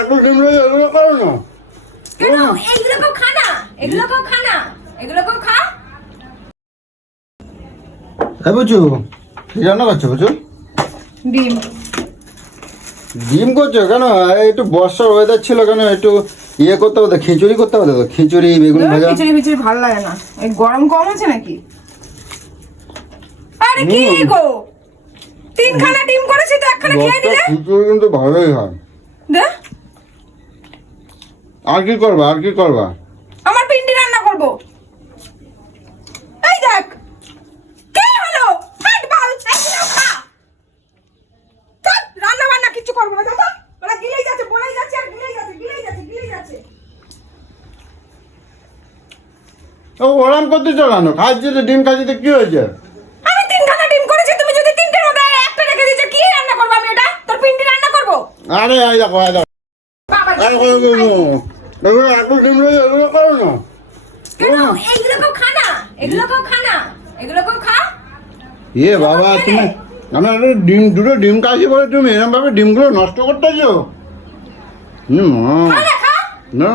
একটু ডিম রয়েছে এগুলো করো না। কেন এগুলো কেউ খা না, এগুলো কেউ খা না, এগুলো কেউ খা। হ্যাঁ বুঝু, কি রান্না করছো বুঝু? ডিম। ডিম করছো কেন? একটু বর্ষার ওয়েদার ছিল কেন, একটু ইয়ে করতে হতো, খিচুড়ি করতে হতো তো, খিচুড়ি বেগুন ভাজা। খিচুড়ি ফিচুড়ি ভালো লাগে না, এই গরম কম আছে নাকি? আরে কি গো, তিনখানা ডিম করেছি তো একখানা খেয়ে নিলে। খিচুড়ি কিন্তু ভালোই হয়। দে, আর কি করবা, আর কি করবা? আমার পিন্ডি রান্না করব। এই দেখ কি হলো, হাট বাল এগুলো খা। চল, রান্না বান্না কিছু করব না, দাদা ওরা গিলেই যাচ্ছে, বলেই যাচ্ছে আর গিলেই যাচ্ছে, গিলেই যাচ্ছে, গিলেই যাচ্ছে। ও ওরাম করতে চলানো, খাচ্ছি তো ডিম খাচ্ছি তো কি হয়েছে? আমি তিনখানা ডিম করেছি, তুমি যদি তিনটের মধ্যে একটা রেখে দিয়েছো, কি রান্না করব আমি? এটা তোর পিন্ডি রান্না করব। আরে এই দেখো, এই দেখো, বাবা এগুলো একটু ডিম রয়েছে এগুলো করো না। কেন এগুলো কেউ খা না, এগুলো কেউ খা না, এগুলো কেউ খা। এ বাবা, তুমি আমরা ডিম দুটো ডিম খাচ্ছি বলে তুমি এরকম ভাবে ডিমগুলো নষ্ট করতেছো? খা না, খা। না